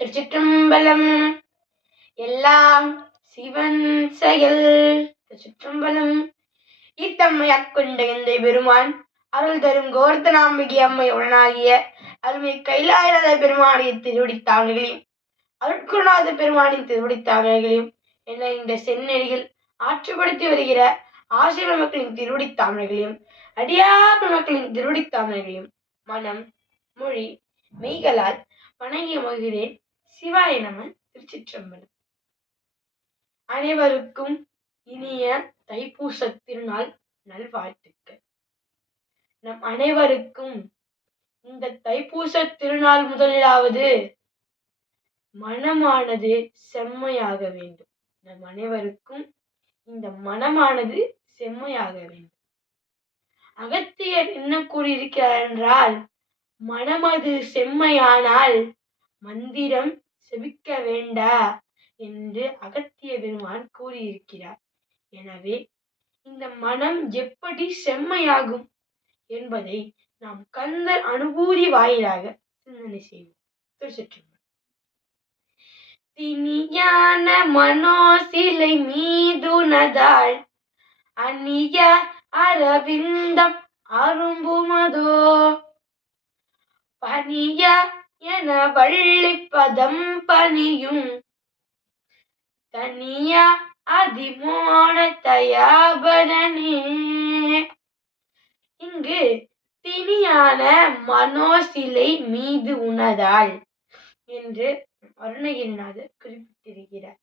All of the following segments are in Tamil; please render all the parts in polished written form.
திருச்சிற்றம்பலம். எல்லாம் சிவன் செயல். திருச்சிற்றம்பலம். இத்தம்மை அக்கொண்ட எந்தை பெருமான் அருள் தரும் கோர்த்தனாம்பிகை அம்மை உடனாகிய அருமை கைலாயநாத பெருமானின் திருவடித்தாள்களையும் அருட்குருநாத பெருமானின் திருவடித்தாள்களையும் என இந்த செந்நெறியில் ஆற்றுப்படுத்தி வருகிற ஆசிரியர் மக்களின் திருவடித்தாமரைகளையும் அடியார் மக்களின் திருவடித்தாமரைகளையும் மனம் மொழி மெய்களால் வணங்கி மகிழ்கிறேன். சிவாய நம. திருச்சிற்றம்பலம். அனைவருக்கும் இனிய தைப்பூச திருநாள் நல்வாழ்த்துக்கள். நம் அனைவருக்கும் இந்த தைப்பூச திருநாள் முதலாவது மனமானது செம்மையாக வேண்டும். நம் அனைவருக்கும் இந்த மனமானது செம்மையாக வேண்டும். அகத்தியர் என்ன கூறியிருக்கிறார் என்றால், மனமது செம்மையானால் மந்திரம் செபிக்க வேண்டா என்று அகத்திய பெருமான் கூறியிருக்கிறார். எனவே இந்த மனம் எப்படி செம்மையாகும் என்பதை நாம் கந்தர் அனுபூதி வாயிலாக சிந்தனை செய்வோம். திருச்சிற்றம்பலம். திணியான மனோசிலை மீதுனதாள் அந்நிய அரவிந்தம் அரும்புமதோ பனிய என வள்ளிப்பதம் பணியும் தனிய அதிமோன தயாபரணே. இங்கு திணியான மனோசிலை மீது உணதாள் என்று அருணகிரிநாதர் குறிப்பிட்டிருக்கிறார்.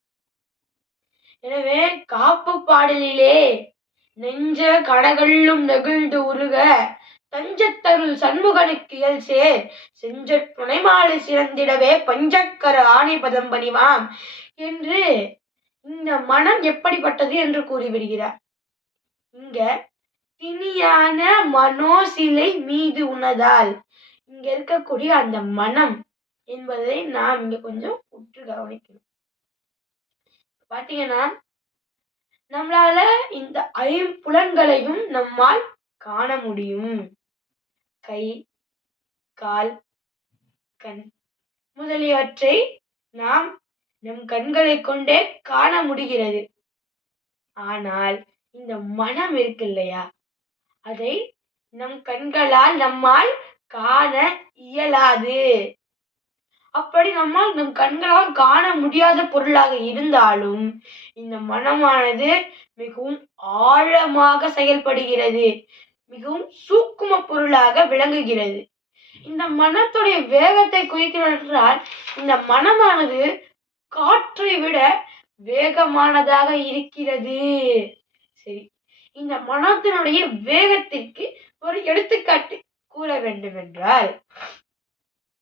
எனவே காப்பு பாடலிலே நெஞ்ச கனகள்ளும் நெகிழ்ந்து உருக தஞ்சத்தருள் சண்முகனுக்கு இயல் சேர் செஞ்ச புனைமாலை சிறந்திடவே பஞ்சக்கர ஆணை பதம் பணிவாம் என்று இந்த மனம் எப்படிப்பட்டது என்று கூறிவிடுகிறார். இங்க திணியான மனோசிலை மீது உணதால் இங்க இருக்கக்கூடிய அந்த மனம் என்பதை நாம் இங்க கொஞ்சம் உற்று கவனிக்கணும். பாத்தீங்கன்னா, நம்மளால இந்த ஐம்புலன்களையும் நம்மால் காண முடியும். கை, கால், கண் முதலியவற்றை நாம் நம் கண்களை கொண்டே காண முடிகிறது. ஆனால் இந்த மனம் இருக்கு இல்லையா, அதை நம் கண்களால் நம்மால் காண இயலாது. அப்படி நம்மால் நம் கண்களால் காண முடியாத பொருளாக இருந்தாலும் இந்த மனமானது மிகவும் ஆழமாக செயல்படுகிறது, மிகவும் சூக்கும பொருளாக விளங்குகிறது. இந்த மனத்துடைய வேகத்தை குறிக்கிறது என்றால், இந்த மனமானது காற்றை விட வேகமானதாக இருக்கிறது. சரி, இந்த மனத்தினுடைய வேகத்திற்கு ஒரு எடுத்துக்காட்டு கூற வேண்டும் என்றால்,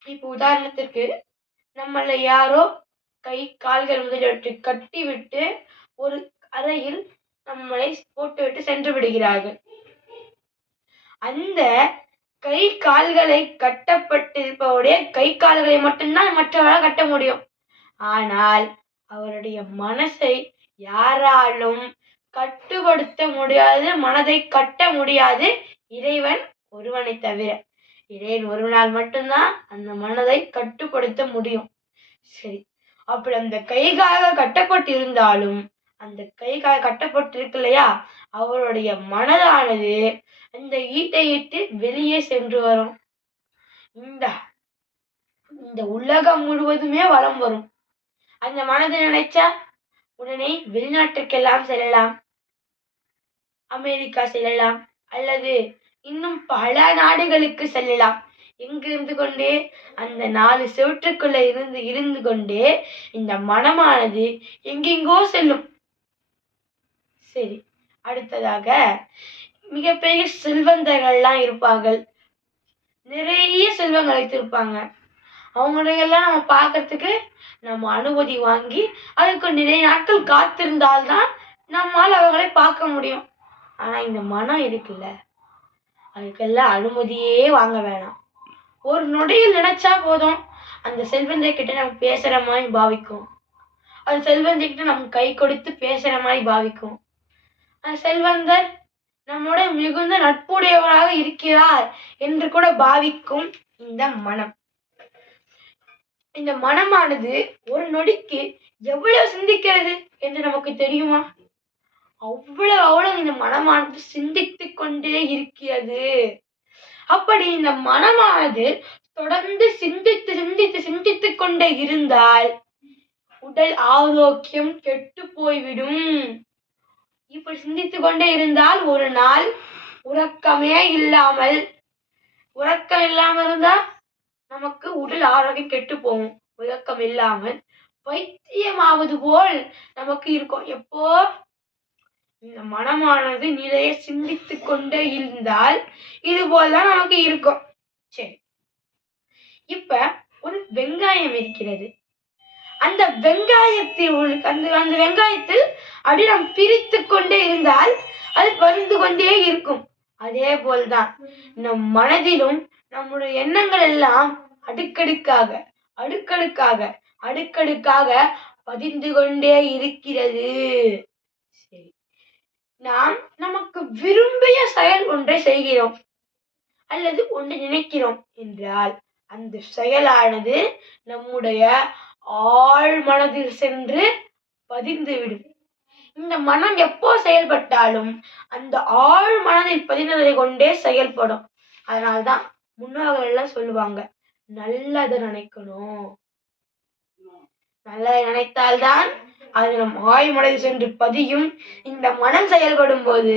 இப்ப உதாரணத்திற்கு நம்மள யாரோ கை கால்கள் முதலியவற்றை கட்டி விட்டு ஒரு அறையில் நம்மளை போட்டுவிட்டு சென்று விடுகிறார்கள். அந்த கை கால்களை கட்டப்பட்டிருப்பவருடைய கை கால்களை மட்டும்தான் மற்றவரால் கட்ட முடியும். ஆனால் அவருடைய மனசை யாராலும் கட்டுப்படுத்த முடியாது, மனதை கட்ட முடியாது, இறைவன் ஒருவனை தவிர. இறைவன் ஒருவனால் மட்டும்தான் அந்த மனதை கட்டுப்படுத்த முடியும். சரி, அப்படி அந்த கைகால்கள் கட்டப்பட்டிருந்தாலும் அந்த கைகால் கட்டப்பட்டிருக்கு இல்லையா, அவருடைய மனதானது அந்த ஈட்டை இட்டு வெளியே சென்று வரும். இந்த உலகம் முழுவதுமே வலம் வரும். அந்த மனதை நினைச்சா உடனே வெளிநாட்டுக்கெல்லாம் செல்லலாம், அமெரிக்கா செல்லலாம், அல்லது இன்னும் பல நாடுகளுக்கு செல்லலாம். எங்கிருந்து கொண்டே அந்த 4 செவற்றுக்குள்ள இருந்து கொண்டே இந்த மனமானது எங்கெங்கோ செல்லும். சரி, அடுத்ததாக மிகப்பெரிய செல்வந்தர்கள்லாம் இருப்பார்கள், நிறைய செல்வங்கள் வைத்திருப்பாங்க. அவங்களையெல்லாம் நம்ம பார்க்கறதுக்கு நம்ம அனுமதி வாங்கி அதுக்கு நிறைய நாட்கள் காத்திருந்தால்தான் நம்மால் அவர்களை பார்க்க முடியும். ஆனா இந்த மனம் இருக்குல்ல, அதுக்கெல்லாம் அனுமதியே வாங்க வேணாம். ஒரு நொடியில் நினைச்சா போதும், அந்த செல்வந்தை கிட்ட நம்ம பேசுற மாதிரி பாவிக்கும். அந்த செல்வந்தை கிட்ட நம்ம கை கொடுத்து பேசுற மாதிரி பாவிக்கும். அந்த செல்வந்தர் நம்மோட மிகுந்த நட்புடையவராக இருக்கிறார் என்று கூட பாவிக்கும் இந்த மனம். இந்த மனமானது ஒரு நொடிக்கு எவ்வளவு சிந்திக்கிறது என்று நமக்கு தெரியுமா? அவ்வளவு இந்த மனமானது சிந்தித்துக் கொண்டே இருக்கிறது. அப்படி இந்த மனமானது தொடர்ந்து சிந்தித்துக் கொண்டே இருந்தால் உடல் ஆரோக்கியம் கெட்டு போய்விடும். இப்படி சிந்தித்துக் கொண்டே இருந்தால் ஒரு நாள் உறக்கம் இல்லாமல் இருந்தா நமக்கு உடல் ஆரோக்கியம் கெட்டு போகும். உறக்கம் இல்லாமல் பைத்தியமாவது போல் நமக்கு இருக்கும். எப்போ இந்த மனமானது நிறைய சிந்தித்துக் கொண்டே இருந்தால் இது போலதான் நமக்கு இருக்கும். சரி, இப்ப ஒரு வெங்காயம் இருக்கிறது. அந்த வெங்காயத்தில் அப்படி நாம் பிரித்து கொண்டே இருந்தால் அது வருந்து கொண்டே இருக்கும். அதே போல்தான் நம் மனதிலும் நம்முடைய எண்ணங்கள் எல்லாம் அடுக்கடுக்காக பதிந்து கொண்டே இருக்கிறது. சரி, நாம் நமக்கு விரும்பிய செயல் ஒன்றை செய்கிறோம் அல்லது ஒன்றை நினைக்கிறோம் என்றால் அந்த செயலானது நம்முடைய ஆழ் மனதில் சென்று பதிந்துவிடும். இந்த மனம் எப்போ செயல்பட்டாலும் அந்த ஆழ் மனதில் பதிந்ததை கொண்டே செயல்படும். அதனால்தான் முன்னோர்கள் எல்லாம் சொல்லுவாங்க, நல்லதை நினைக்கணும். நல்லதை நினைத்தால்தான் அது நம் ஆழ் மனதில் சென்று பதியும். இந்த மனம் செயல்படும் போது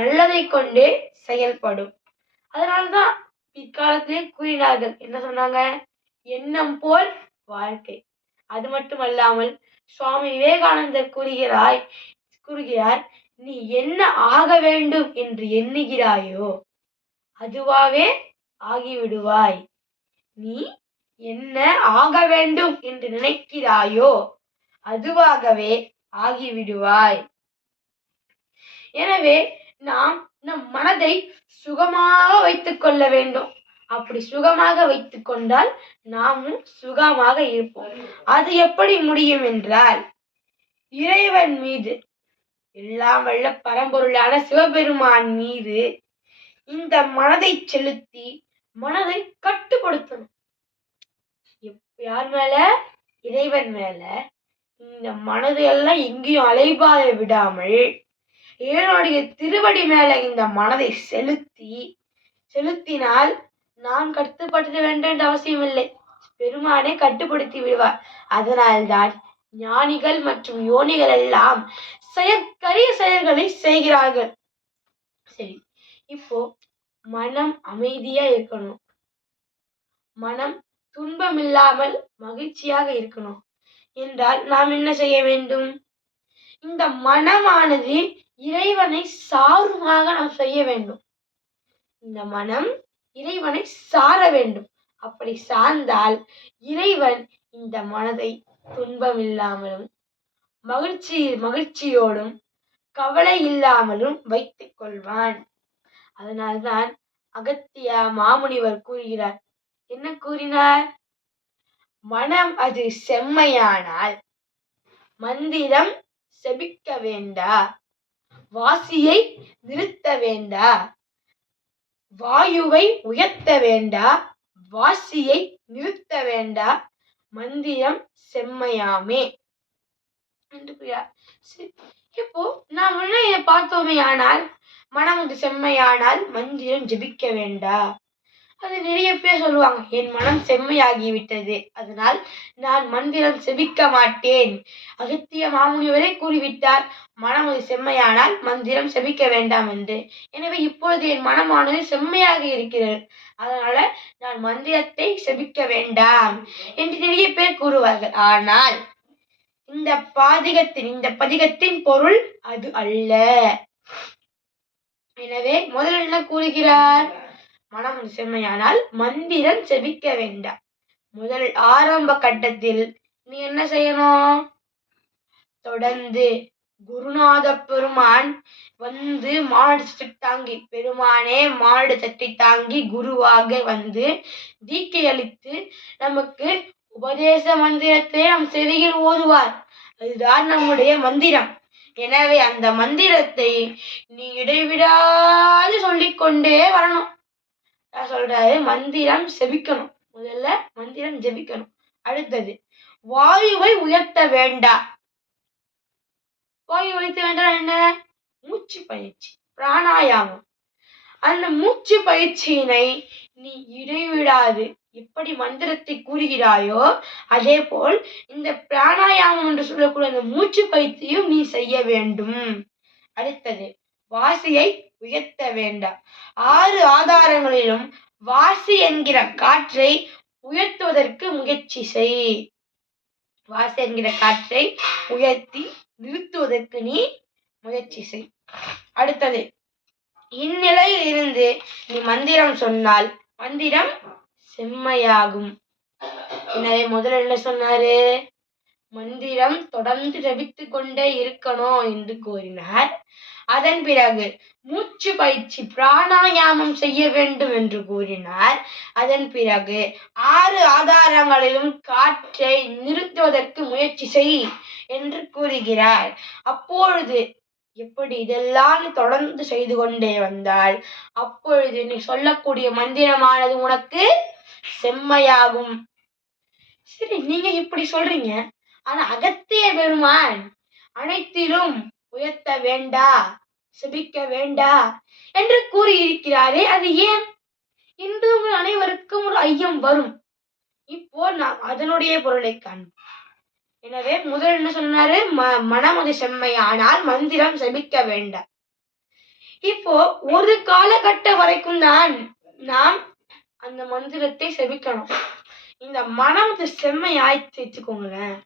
நல்லதை கொண்டே செயல்படும். அதனால்தான் இக்காலத்திலே கூறினார்கள், என்ன சொன்னாங்க? எண்ணம் போல் வாழ்க்கை. அது மட்டுமல்லாமல் சுவாமி விவேகானந்தர் கூறுகிறார், நீ என்ன ஆக வேண்டும் என்று எண்ணுகிறாயோ அதுவாவே ஆகிவிடுவாய். நீ என்ன ஆக வேண்டும் என்று நினைக்கிறாயோ அதுவாகவே ஆகிவிடுவாய். எனவே நாம் நம் மனதை சுகமாக வைத்துக் கொள்ள வேண்டும். அப்படி சுகமாக வைத்துக் கொண்டால் நாமும் சுகமாக இருப்போம். அது எப்படி முடியும் என்றால், இறைவன் மீது, எல்லாம் வல்ல பரம்பொருளான சிவபெருமான் மீது இந்த மனதை செலுத்தி மனதை கட்டுப்படுத்தணும். யார் மேல? இறைவன் மேல. இந்த மனதை எல்லாம் எங்கேயும் அலைபாய விடாமல் இறைவனுடைய திருவடி மேல இந்த மனதை செலுத்தினால் நாம் கட்டுப்படுத்த வேண்டும் என்ற அவசியம் இல்லை. பெருமானே கட்டுப்படுத்தி விடுவார். அதனால்தான் ஞானிகள் மற்றும் யோனிகள் எல்லாம் செயற்கரிய செயல்களை செய்கிறார்கள். சரி, இப்போ மனம் அமைதியா இருக்கணும், மனம் துன்பம் இல்லாமல் மகிழ்ச்சியாக இருக்கணும் என்றால் நாம் என்ன செய்ய வேண்டும்? இந்த மனமானது இறைவனை சாருமாக நாம் செய்ய வேண்டும். இந்த மனம் இறைவனை சார வேண்டும். அப்படி சார்ந்தால் இறைவன் இந்த மனதை துன்பம் இல்லாமலும் மகிழ்ச்சியோடும் கவலை இல்லாமலும் வைத்துக் கொள்வான். அதனால்தான் அகத்திய மாமுனிவர் கூறுகிறார். என்ன கூறினார்? மனம் அது செம்மையானால் மந்திரம் செபிக்க வேண்டா, வாசியை நிறுத்த வேண்டா, வாயுவை உயர்த்த வேண்டா, வாசியை நிறுத்த வேண்டா, மந்திரம் செம்மையாமே என்று கூறுகிறார். இப்போ நாம் இதை பார்த்தோமே, ஆனால் மனம் அது செம்மையானால் மந்திரம் ஜபிக்க வேண்டா. அது நிறைய பேர் சொல்லுவாங்க, என் மனம் செம்மையாகிவிட்டது, அதனால் நான் மந்திரம் செபிக்க மாட்டேன். அகத்திய மாமுனிவரே கூறிவிட்டார், மனம் அது செம்மையானால் மந்திரம் செபிக்க வேண்டாம் என்று. எனவே இப்பொழுது என் மனமானது செம்மையாக இருக்கிறது, அதனால நான் மந்திரத்தை செபிக்க வேண்டாம் என்று நிறைய பேர் கூறுவார்கள். ஆனால் இந்த பதிகத்தின் பொருள் அது அல்ல. எனவே முதல் என்ன கூறுகிறார்? மனம் செம்மையானால் மந்திரம் செபிக்க வேண்டாம். முதல் ஆரம்ப கட்டத்தில் நீ என்ன செய்யணும்? தொடர்ந்து குருநாத பெருமான் வந்து மாடு சட்டி தாங்கி, பெருமானே மாடு சட்டி தாங்கி குருவாக வந்து தீக்கை அளித்து நமக்கு உபதேச மந்திரத்தை நம் செவியில் ஓதுவார். அதுதான் நம்முடைய மந்திரம். எனவே அந்த மந்திரத்தை நீ இடைவிடாது சொல்லிக்கொண்டே வரணும். சொல்றாரு, மந்திரம் செபிக்கணும். முதல்ல மந்திரம் ஜெபிக்கணும். அடுத்தது வாயுவை உயர்த்த வேண்டா. வாயு உயர்த்த வேண்டாம் என்ன? மூச்சு பயிற்சி, பிராணாயாமம். அந்த மூச்சு பயிற்சியினை நீ இடைவிடாது எப்படி மந்திரத்தை கூறுகிறாயோ அதே போல் இந்த பிராணாயாமம் என்று சொல்லக்கூடிய அந்த மூச்சு பயிற்சியும் நீ செய்ய வேண்டும். அடுத்தது வாசியை உயர்த்த வேண்டாம். 6 ஆதாரங்களிலும் வாசி என்கிற காற்றை உயர்த்துவதற்கு முயற்சி செய். வாசி என்கிற காற்றை உயர்த்தி நிறுத்துவதற்கு நீ முயற்சி செய். அடுத்தது இந்நிலையில் இருந்து நீ மந்திரம் சொன்னால் மந்திரம் செம்மையாகும். எனவே முதல்ல என்ன சொன்னாரு? மந்திரம் தொடர்ந்து ஜபித்து கொண்டே இருக்கணும் என்று கூறினார். அதன் பிறகு மூச்சு பயிற்சி பிராணாயாமம் செய்ய வேண்டும் என்று கூறினார். அதன் பிறகு 6 ஆதாரங்களிலும் காற்றை நிறுத்துவதற்கு முயற்சி செய் என்று கூறுகிறார். அப்பொழுது எப்படி இதெல்லாம் தொடர்ந்து செய்து கொண்டே வந்தால் அப்பொழுது நீ சொல்லக்கூடிய மந்திரமானது உனக்கு செம்மையாகும். சரி, நீங்க இப்படி சொல்றீங்க, ஆனா அகத்திய பெருமான் அனைத்திலும் உயர்த்த வேண்டா, செபிக்க வேண்டா என்று கூறியிருக்கிறாரே, அது ஏன் என்று உங்கள் அனைவருக்கும் ஒரு ஐயம் வரும். இப்போ நாம் அதனுடைய பொருளை காண்போம். எனவே முதல் என்ன சொன்னாரு? மனமது செம்மையானால் மந்திரம் செபிக்க வேண்டாம். இப்போ ஒரு காலகட்டம் வரைக்கும் தான் நாம் அந்த மந்திரத்தை செபிக்கணும். இந்த மனமது செம்மை ஆயிடுச்சு வச்சுக்கோங்களேன்,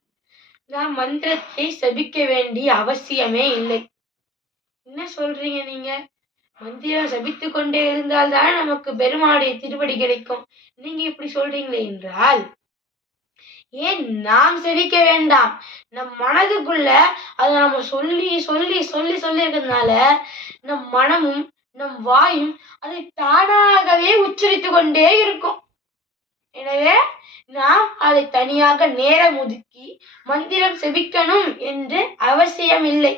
நாம் மந்திரத்தை செபிக்க வேண்டிய அவசியமே இல்லை. என்ன சொல்றீங்க நீங்க? மந்திரம் செபித்து கொண்டே இருந்தால் தான் நமக்கு பெருமாளுடைய திருவடி கிடைக்கும். நீங்க இப்படி சொல்றீங்களே என்றால் ஏன் நாம் செபிக்க வேண்டாம்? நம் மனதுக்குள்ள அதை நம்ம சொல்லி சொல்லி சொல்லி சொல்லி இருக்கிறதுனால நம் மனமும் நம் வாயும் அதை தானாகவே உச்சரித்து கொண்டே இருக்கும். எனவே நாம் அதை தனியாக நேரம் ஒதுக்கி மந்திரம் செபிக்கணும் என்று அவசியம் இல்லை.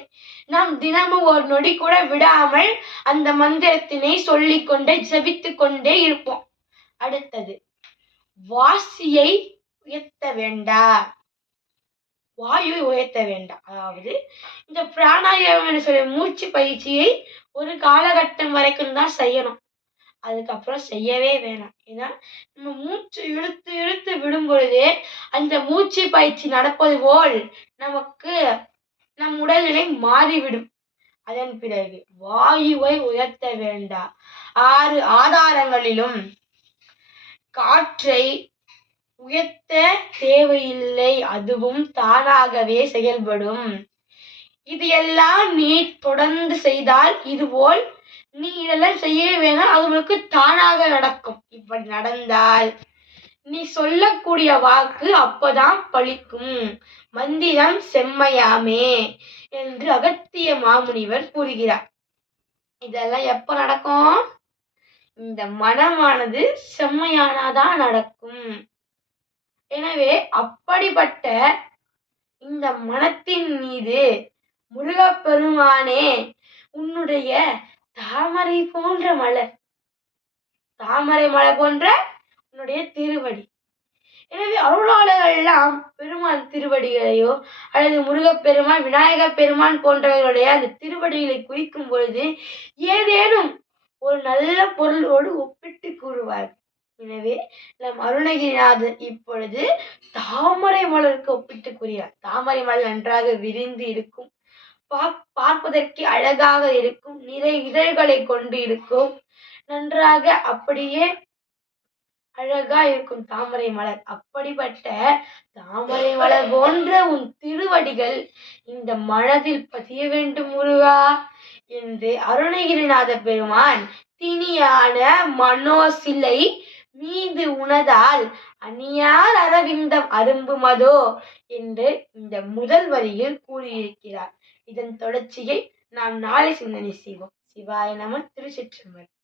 நாம் தினமும் ஒரு நொடி கூட விடாமல் அந்த மந்திரத்தினை சொல்லிக் கொண்டே ஜபித்து கொண்டே இருப்போம். அடுத்தது வாசியை உயர்த்த வேண்டா, வாயுவை உயர்த்த வேண்டாம். அதாவது இந்த பிராணாயாமம் என்று சொல்ல மூச்சு பயிற்சியை ஒரு காலகட்டம் வரைக்கும் தான் செய்யணும். அதுக்கப்புறம் செய்யவே வேணாம். ஏன்னா நம்ம மூச்சு இழுத்து இழுத்து விடும் பொழுதே அந்த மூச்சு பயிற்சி நடப்பது போல் நமக்கு நம் உடல்நிலை மாறிவிடும். அதன் பிறகு வாயுவை உயர்த்த வேண்டாம். 6 ஆதாரங்களிலும் காற்றை உயர்த்த தேவையில்லை, அதுவும் தானாகவே செயல்படும். இது எல்லாம் நீ தொடர்ந்து செய்தால் இதுபோல் நீ இதெல்லாம் செய்யவே வேணாம், அது உனக்கு தானாக நடக்கும். இப்படி நடந்தால் நீ சொல்லக்கூடிய வாக்கு அப்பதான் பலிக்கும். மந்திரம் செம்மையாமே என்று அகத்திய மாமுனிவர் கூறுகிறார். இதெல்லாம் எப்ப நடக்கும்? இந்த மனமானது செம்மையானாதான் நடக்கும். எனவே அப்படிப்பட்ட இந்த மனத்தின் மீது முருகப்பெருமானே உன்னுடைய தாமரை போன்ற மலர், தாமரை மலர் போன்ற உன்னுடைய திருவடி. எனவே அருளாளர்கள் எல்லாம் பெருமான் திருவடிகளையோ அல்லது முருகப்பெருமான் விநாயகப் பெருமான் போன்றவர்களுடைய அந்த திருவடிகளை குறிக்கும் பொழுது ஏதேனும் ஒரு நல்ல பொருளோடு ஒப்பிட்டு கூறுவார். எனவே நம் அருணகிரிநாதர் இப்பொழுது தாமரை மலருக்கு ஒப்பிட்டு கூறுகிறார். தாமரை மலர் நன்றாக விரிந்து இருக்கும், பார்ப்பதற்கு அழகாக இருக்கும், நிறைய இதழ்களை கொண்டு இருக்கும், நன்றாக அப்படியே அழகா இருக்கும் தாமரை மலர். அப்படிப்பட்ட தாமரை மலர் போன்ற உன் திருவடிகள் இந்த மனதில் பதிய வேண்டும் முருகா என்று அருணகிரிநாத பெருமான் திணியான மனோசிலை மீது உனதால் அணியார் அரவிந்தம் அரும்புமதோ என்று இந்த முதல் வரியில் கூறியிருக்கிறார். இதன் தொடர்ச்சியை நாம் நாளை சிந்தனை செய்வோம். சிவாய நம. திருச்சிற்றம்பலம்.